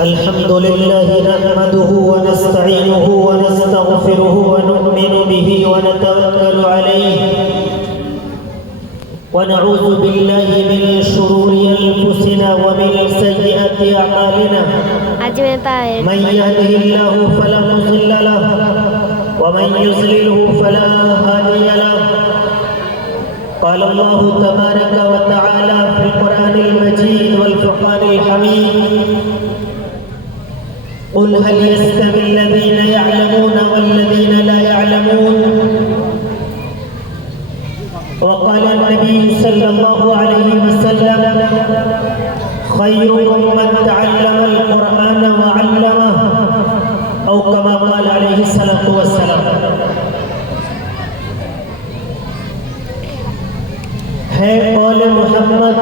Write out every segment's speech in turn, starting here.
الحمد لله نحمده ونستعينه ونستغفره ونؤمن به ونتوكل عليه ونعوذ بالله من شرور أنفسنا ومن سيئات أعمالنا من يهده الله فلا مضل له ومن يضلله فلا هادي له. قال الله تبارك وتعالى في القرآن المجيد والفرقان الحميد: قل هل يستوي الذين يعلمون والذين لا يعلمون. وقال النبي صلى الله عليه وسلم: خيركم من تعلم القرآن وعلمه، أو كما قال عليه الصلاة والسلام. ہے قول محمد،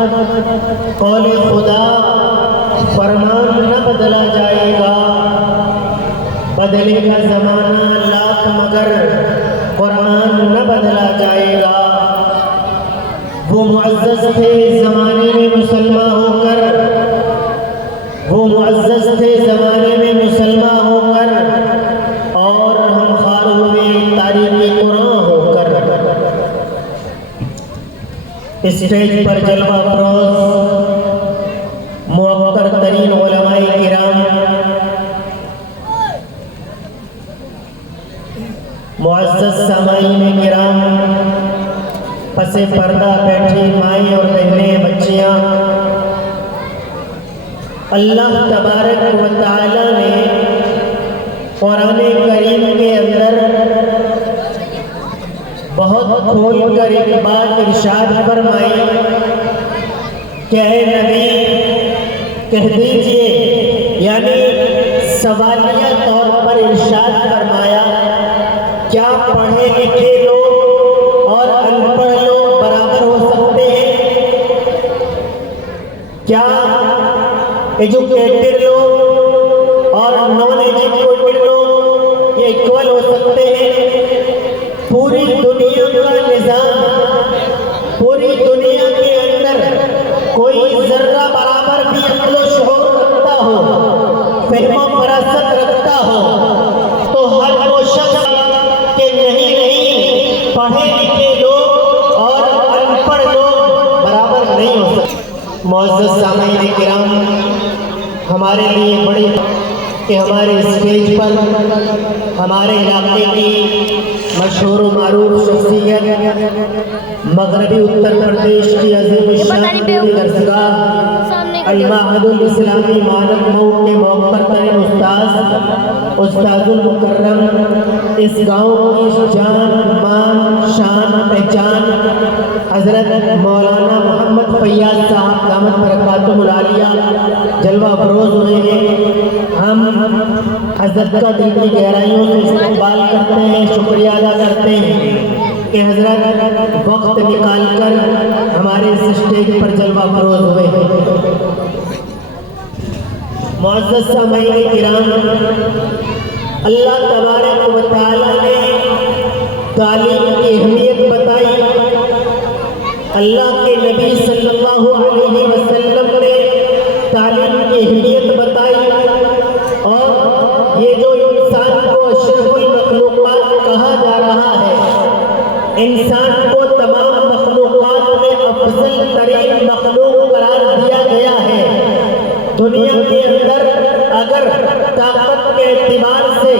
قول خدا، فرمان نہ بدلا جائے گا، بدلے گا زمانہ لاکھ مگر قرآن نہ بدلا جائے گا. وہ معزز تھے زمانے میں مسلمان ہو کر، وہ معزز تھے زمانے میں مسلمان ہو کر، اور ہم خوار ہوئے تاریخ قرآن ہو کر. اسٹیج پر جلوہ افروز موقر ترین علماء کرام، معزز سامعین کرام، پس پردہ بیٹھی مائیں اور بہنیں، بچیاں، اللہ تبارک و تعالی نے قرآن کریم کے اندر بہت کھول کر ایک بات ارشاد فرمائی کہ اے نبی کہہ دیجئے، یعنی سوالیہ طور پر ارشاد فرمایا: کیا پڑھے لکھے لوگ اور ان پڑھ لوگ برابر ہو سکتے ہیں؟ کیا ایجوکیٹڈ لوگ اور نان ایجوکیٹڈ لوگ یہ ایکول ہو سکتے ہیں؟ پوری دنیا کا نظام، پوری دنیا کے اندر کوئی ذرہ برابر بھی عقل و شعور رکھتا ہو، فہم و فراست رکھتا ہو، تو ہر وہ شخص کہ نہیں پڑھے لکھے لوگ اور ان پڑھ لوگ برابر نہیں ہو سکتے. معزز سامعین کرام، ہمارے لیے بڑی کہ ہمارے اسٹیج پر ہمارے علاقے کی مشہور و معروف شخصیت، مغربی اتر پردیش کی عظیم الشان درسگاہ المعہد الاسلامی مانک مئو کے موقر ترین استاذ المکرم، اس گاؤں کی جان، مان، شان، پہچان حضرت مولانا محمد فیاض صاحب دامت برکاتہم العالیہ جلوہ افروز ہوئے ہیں. ہم حضرت کا دل کی گہرائیوں سے استقبال کرتے ہیں، شکریہ ادا کرتے ہیں کہ حضرت وقت نکال کر ہمارے اس اسٹیج پر جلوہ افروز ہوئے ہیں. معزز سامعین کرام، اللہ تبارک و تعالی نے تعلیم کی اہمیت بتائی. اللہ کے نبی صلی اللہ علیہ وسلم نے تعلیم کی اہمیت بتائی، اور یہ جو انسان کو اشرف المخلوقات کہا جا رہا ہے، انسان کو تمام مخلوقات میں افضل ترین مخلوق قرار دیا گیا ہے. دنیا کے اندر اگر طاقت کے اعتبار سے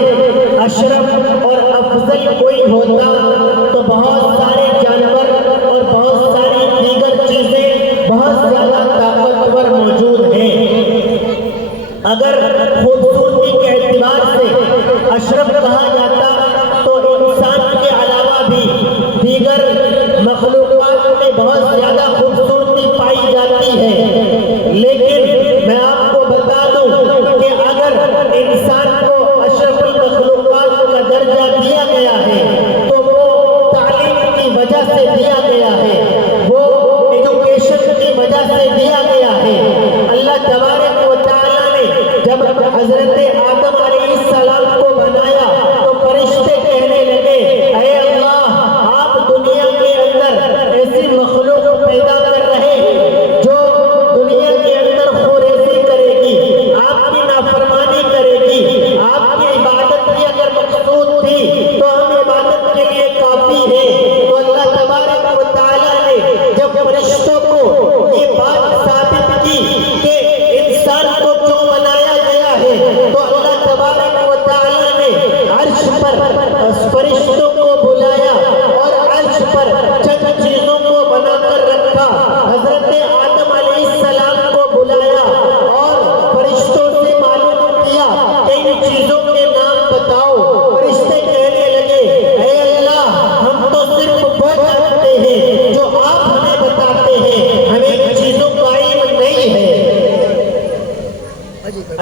اشرف اور افضل کوئی ہوتا تو بہت سارے جانور اور بہت ساری دیگر چیزیں بہت زیادہ طاقتور موجود ہیں. اگر خوبصورتی کے اعتبار سے اشرف کہا جاتا تو انسان کے علاوہ بھی دیگر مخلوقات میں بہت زیادہ خوبصورتی پائی جاتی ہے. لیکن میں آپ کو بتا دوں کہ اگر انسان کو اشرف المخلوقات کا درجہ دیا گیا ہے تو وہ تعلیم کی وجہ سے دیا گیا ہے، وہ ایجوکیشن کی وجہ سے دیا گیا ہے. اللہ تبارک و تعالی نے جب حضرت آدم علیہ السلام کو بنایا تو فرشتے کہنے لگے: اے اللہ، آپ دنیا کے اندر ایسی مخلوق پیدا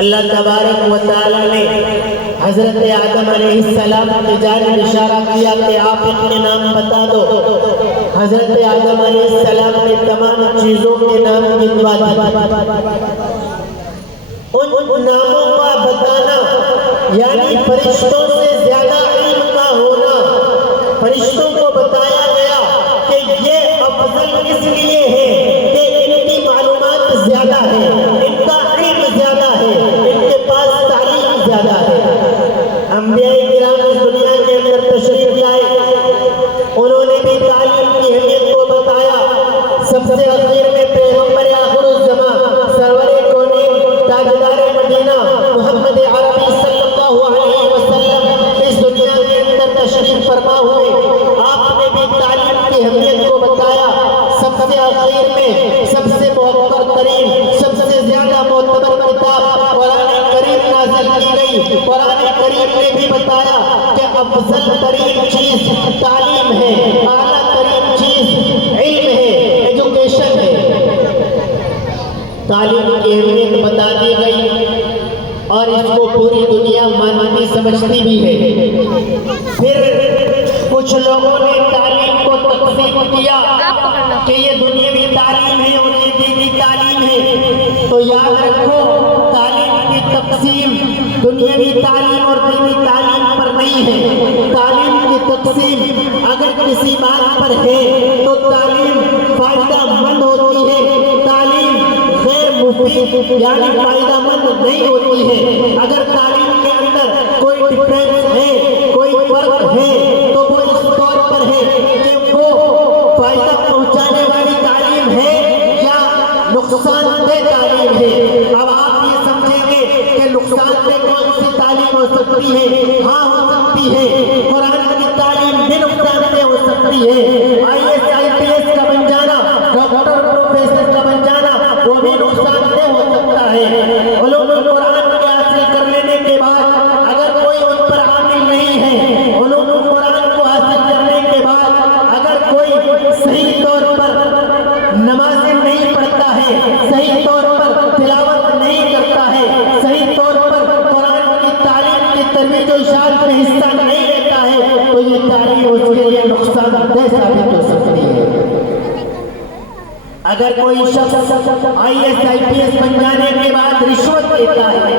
اللہ تبارک و تعالیٰ نے حضرت آدم علیہ السلام کی جانب اشارہ کیا کہ آپ اپنے نام بتا دو. حضرت آدم علیہ السلام نے تمام چیزوں کے نام گنوا دیے. ان ناموں کا بتانا یعنی فرشتوں سے زیادہ علم کا ہونا. فرشتوں کو بتایا گیا کہ یہ افضل اس لیے ہے کہ ان کی معلومات زیادہ ہے, ان کا علم زیادہ ہے, ان کے پاس تعلیم زیادہ ہے. انبیاء کرام اس دنیا کے اندر تشریف لائے, انہوں نے بھی تعلیم کی اہمیت کو بتایا. سب سے اخیر میں پیغمبر آخر الزمان سرور کونین تاجدار مدینہ محمد عربی صلی اللہ علیہ وسلم اس دنیا کے اندر تشریف فرما ہوئے. آپ نے بھی تعلیم کی اہمیت کو بتایا. سب سے اخیر میں سب سے موقر ترین, سب سے زیادہ معتبر کتاب قرآن کریم نازل کی گئی. قرآن کریم نے بھی بتایا کہ افضل ترین چیز تعلیم ہے, اعلیٰ ترین چیز علم ہے, ایجوکیشن ہے. تعلیم کی اہمیت بتا دی گئی اور اس کو پوری دنیا مانتی سمجھتی بھی ہے. پھر کچھ لوگوں نے تعلیم کو تقسیم کیا کہ یہ دنیاوی تعلیم ہے اور یہ دینی تعلیم ہے. تو یاد رکھو, تعلیم کی تقسیم دنیاوی تعلیم اور دینی تعلیم پر نہیں ہے. تعلیم کی تقسیم اگر کسی بات پر ہے تو تعلیم فائدہ مند ہوتی ہے, تعلیم غیر مفید یعنی فائدہ مند نہیں ہوتی ہے. اگر تعلیم کے اندر کوئی ڈفرینس ہے, کوئی فرق ہے, تو وہ اس طور پر ہے کہ وہ فائدہ پہنچانے والی تعلیم ہے یا نقصان دہ تعلیم ہے. اب آپ یہ سمجھیں گے کہ نقصان دہ کون سی تعلیم ہو سکتی ہے؟ ہاں ہو سکتی ہے, قرآن کی تعلیم بھی نقصان دہ ہو سکتی ہے. IAS IPS کا بن جانا, ڈاکٹر پروفیسر کا بن جانا وہ بھی نقصان دہ ہو سکتا ہے. علوم قرآن کے حاصل کر لینے کے بعد اگر کوئی ان پر عامل نہیں ہے, علوم قرآن کو حاصل کرنے کے بعد اگر کوئی صحیح طور پر نمازیں نہیں پڑھتا ہے, صحیح طور پر تلاوت نہیں کرتا ہے, صحیح طور پر قرآن کی تعلیم کی ترویج و اشاعت میں حصہ نہیں لیتا ہے, تو یہ تعلیم اس کے لیے نقصان دہ ثابت ہو سکتی ہے. اگر کوئی شخص IAS IPS بن جانے کے بعد رشوت لیتا ہے,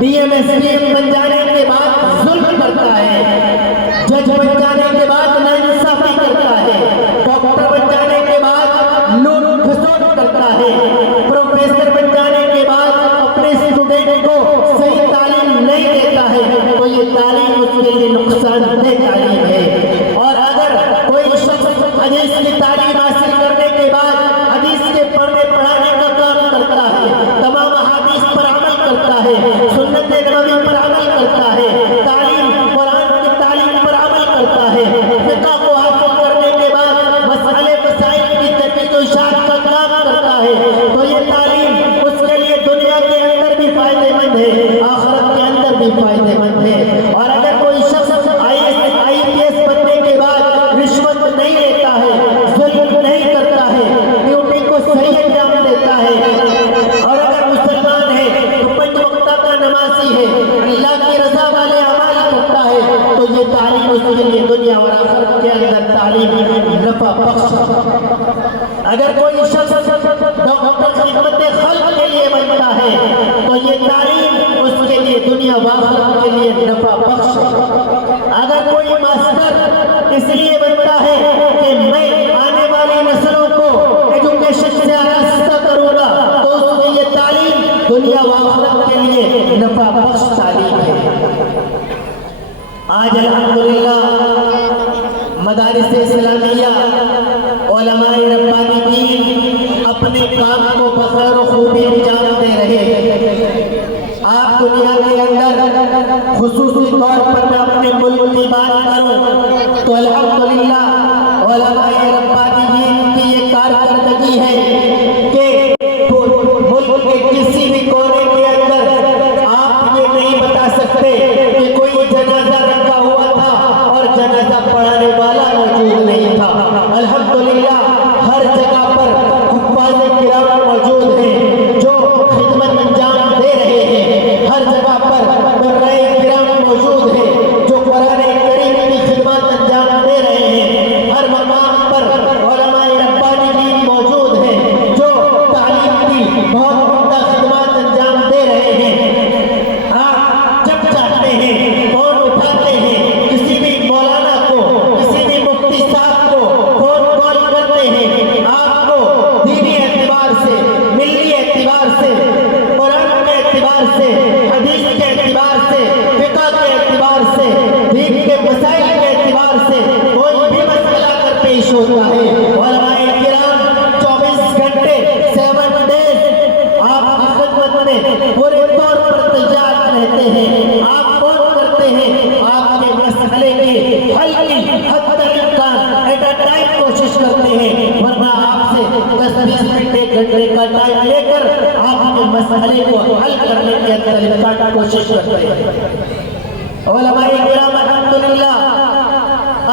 DM SPM بن جانے کے بعد ظلم کرتا ہے, جج بن جانے کے بعد ناانصافی کرتا ہے, ڈاکٹر بن جانے کے بعد لوٹ کھسوٹ کرتا ہے, پروفیسر بن جانے کے بعد اپنے اسٹوڈنٹ کو صحیح تعلیم نہیں دیتا ہے, تو یہ تعلیم اس کے لیے نقصان دہ تعلیم ہے. اور اگر کوئی شخص حدیث کی تعلیم حاصل کرنے کے بعد حدیث کے پڑھنے پڑھانے کا کام کرتا ہے, تمام احادیث پر عمل کرتا ہے, سنت نبوی پر عمل کرتا ہے, تعلیم قرآن کی تعلیم پر عمل کرتا ہے, فقہ کو حاصل کرنے کے بعد مسئلے مسائل کی ترویج و اشاعت کا کام کرتا ہے, تو یہ تعلیم اس کے لیے دنیا کے اندر بھی فائدہ مند ہے, آخرت کے اندر بھی فائدہ مند ہے. اور اگر کوئی شخص IAS IPS بننے کے بعد رشوت نہیں لیتا ہے, ظلم نہیں کرتا ہے, ڈیوٹی کو صحیح انجام دیتا ہے, اور اگر مسلمان ہے تو 5 وقتہ کا نمازی ہے, اللہ کی رضا والے اعمال کرتا ہے, تو یہ تعلیم اس کے لیے دنیا اور آخرت کے اندر تعلیم نفع بخش. اگر کوئی شخص ڈاکٹر خدمت خلق کے لیے بنتا ہے تو یہ تعلیم اس کے لیے دنیا و آخرت کے لیے نفع بخش. اگر کوئی ماسٹر اس لیے بنتا ہے کہ میں آنے والی نسلوں کو ایجوکیشن سے آراستہ کروں گا, تو اس کی یہ تعلیم دنیا و آخرت کے لیے نفع بخش تعلیم ہے. آج الحمدللہ مدارس اسلامیہ علماء ربانیین اپنے کام کو بخیر و خوبی انجام دے رہے ہیں. آپ دنیا کے اندر خصوصی طور پر میں اپنے ملک کی بات کروں تو الحمدللہ علماء ربانیین کی یہ کارکردگی ہے کہ ملک کے کسی بھی کونے کے اندر آپ یہ نہیں بتا سکتے کہ کوئی جنازہ رکھا ہوا تھا اور جنازہ پڑھانے والا موجود نہیں تھا. الحمدللہ ہر جگہ پر حفاظ کرام موجود ہیں جو خدمت انجام دے رہے ہیں. سے، حدیث کے اعتبار سے، فقہ کے اعتبار سے، دین کے مسائل کے اعتبار سے کوئی بھی مسئلہ اگر پیش ہوتا ہے، علماء کرام 24 گھنٹے 7 days آپ کی خدمت میں پورے طور پر تیار رہتے ہیں. آپ فون کرتے ہیں، آپ کے مسئلے کے حل کی حد تک ایٹ اے ٹائم کوشش کرتے ہیں، ورنہ آپ سے 10-20 منٹ 1 گھنٹے کا ٹائم لے کر آپ کے مسئلے کو حل کرنے کے طریقہ کی کوشش کرتے ہیں. علماء کرام الحمدللہ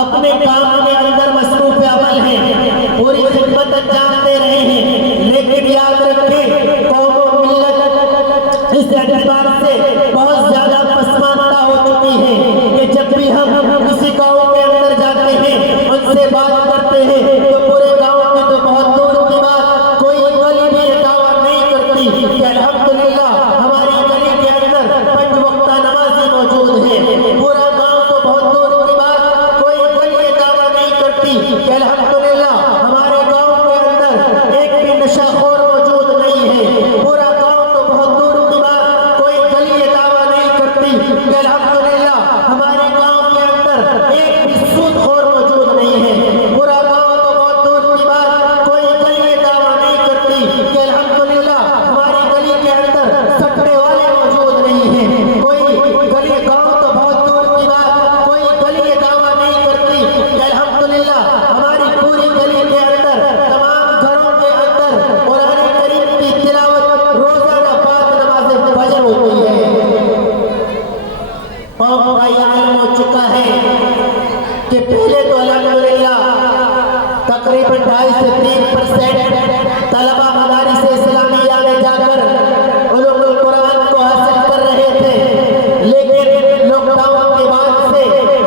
اپنے کام کے اندر مصروف عمل ہیں، پوری خدمت انجام دے رہے ہیں، لیکن یاد رکھیں قوم و ملت اس اعتبار سے بہت زیادہ پسماندہ ہو چکی ہے کہ جب بھی ہم کسی گاؤں کے اندر جاتے ہیں، ان سے بات کرتے ہیں تو پورے گاؤں میں تو بہت دور کی بات کوئی گلی بھی دعویٰ نہیں کرتی کہ الحمدللہ ہماری گلی کے اندر 5 وقتہ نمازی موجود ہیں. پورا گاؤں تو بہت دور کی بات کوئی گلی دعویٰ نہیں کرتی کہ الحمدللہ ہمارے گاؤں کے اندر ایک بھی نشہ خور موجود نہیں ہے. پورا گاؤں تو بہت دور کی بات کوئی گلی دعویٰ نہیں کرتی کہ الحمدللہ ہمارے گاؤں کے اندر ایک بھی سود خور موجود نہیں ہے. پورا گاؤں تو بہت دور کی بات کوئی گلی دعویٰ نہیں کرتی کہ الحمدللہ ہماری گلی کے اندر سکڑے والے موجود نہیں ہیں. کوئی گلی گاؤں تو بہت دور کی بات کوئی گلی دعویٰ نہیں کرتی کہ الحمدللہ ہماری پوری گلی کے اندر تمام گھروں کے اندر قرآن کریم کی تلاوت روزانہ 5 نماز فجر ہوتی ہے. قوم کا یہ عالم ہو چکا ہے کہ پہلے تو الحمدللہ تقریباً 2.5 سے 3% طلبہ مدارس اسلامیہ میں جا کر علوم القرآن کو حاصل کر رہے تھے، لیکن لاک ڈاؤن کے بعد سے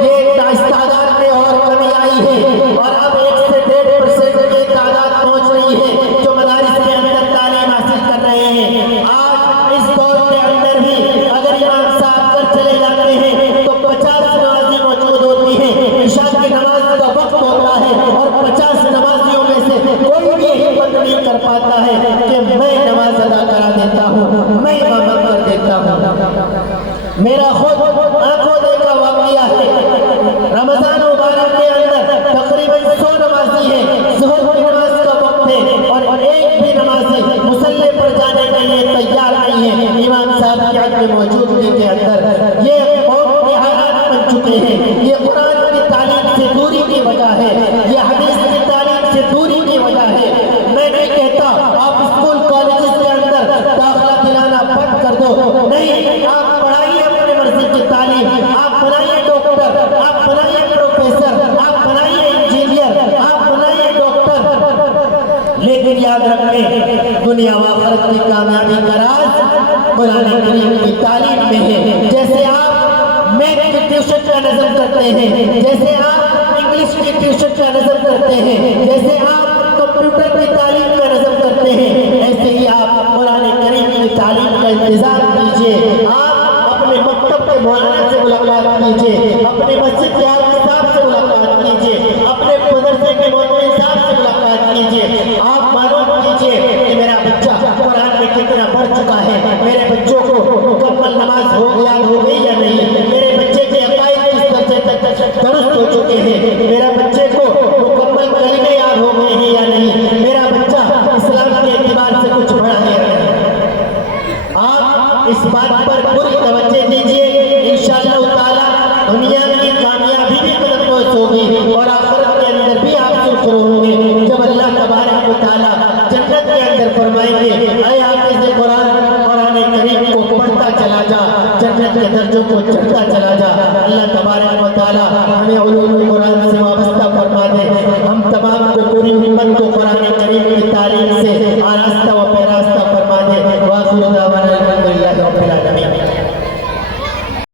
یہ تعداد میں اور کمی آئی ہے اور اب 1 سے 1.5% کی تعداد پہنچ رہی ہے جو مدارس کے اندر تعلیم حاصل کر رہے ہیں. آج اس دور کے اندر بھی اگر امام صاحب کر چلے جاتے ہیں تو 50 نمازی موجود ہوتی ہیں. عشاء کی نماز کا وقت ہوتا ہے اور 50 نمازیوں میں سے کوئی بھی ہمت نہیں کر پاتا ہے کہ میں نماز ادا کرا دیتا ہوں، میں امامت کر دیتا ہوں. میرا خود آنکھوں دیکھا واقعہ ہے، رمضان مبارک کے اندر تقریباً 100 نمازی ہیں، ظہر کی نماز کا وقت ہے اور ایک بھی نمازی مصلی پر جانے کے لیے تیار نہیں ہے امام صاحب کی عدم موجودگی کے اندر. یہ قوم کے حالات بن چکے ہیں. یہ قرآن کی تعلیم سے دوری کی وجہ ہے، یہ حدیث کی تعلیم سے دوری کی وجہ ہے. میں نہیں کہتا آپ اسکول کالجز کے اندر داخلہ دلانا بند کر دو، نہیں، آپ پڑھائیے اپنے مرضی کی تعلیم، آپ بنائیے ڈاکٹر، آپ بنائیے پروفیسر، آپ بنائیے انجینئر، آپ بنائیے ڈاکٹر، لیکن یاد رکھیں دنیا و آخرت کی کامیابی کا راز قرآن کریم کی تعلیم میں ہے. جیسے آپ میتھ کی ٹیوشن کا نظم کرتے ہیں، جیسے آپ انگلش کی ٹیوشن کا نظم کرتے ہیں، جیسے آپ کمپیوٹر کی تعلیم کا نظم کرتے ہیں، ایسے ہی آپ قرآن کریم کی تعلیم کا انتظام کیجیے. آپ اپنے مکتب کے مولانا سے ملاقات کیجیے، اپنے مسجد کے حافظ صاحب سے ملاقات کیجیے، اپنے مدرسے کے مولوی صاحب سے ملاقات کیجیے. آپ معلوم کیجیے کہ میرا بچہ قرآن میں کتنا پڑھ چکا ہے، میرے بچوں کو مکمل نماز یاد ہو گئی یا نہیں، میرے بچے کے عقائد کس درجے تک درست ہو چکے ہیں، میرا بچے کو مکمل کلمے یاد ہو گئے ہیں یا نہیں، میرا بچہ اسلام کے اعتبار سے کچھ پڑھا ہے. آپ اس بات پر پوری توجہ دیجیے، انشاءاللہ تعالی دنیا کی کامیابی بھی محفوظ ہوگی اور آخرت کے اندر بھی آپ سرخر ہوں گے جب اللہ تبارک و تعالی جنت کے اندر فرمائیں گے اے حافظ قرآن کریم کو پڑھتا چلا جا، جنت کے درجوں کو چڑھتا چلا جا. اللہ تبارک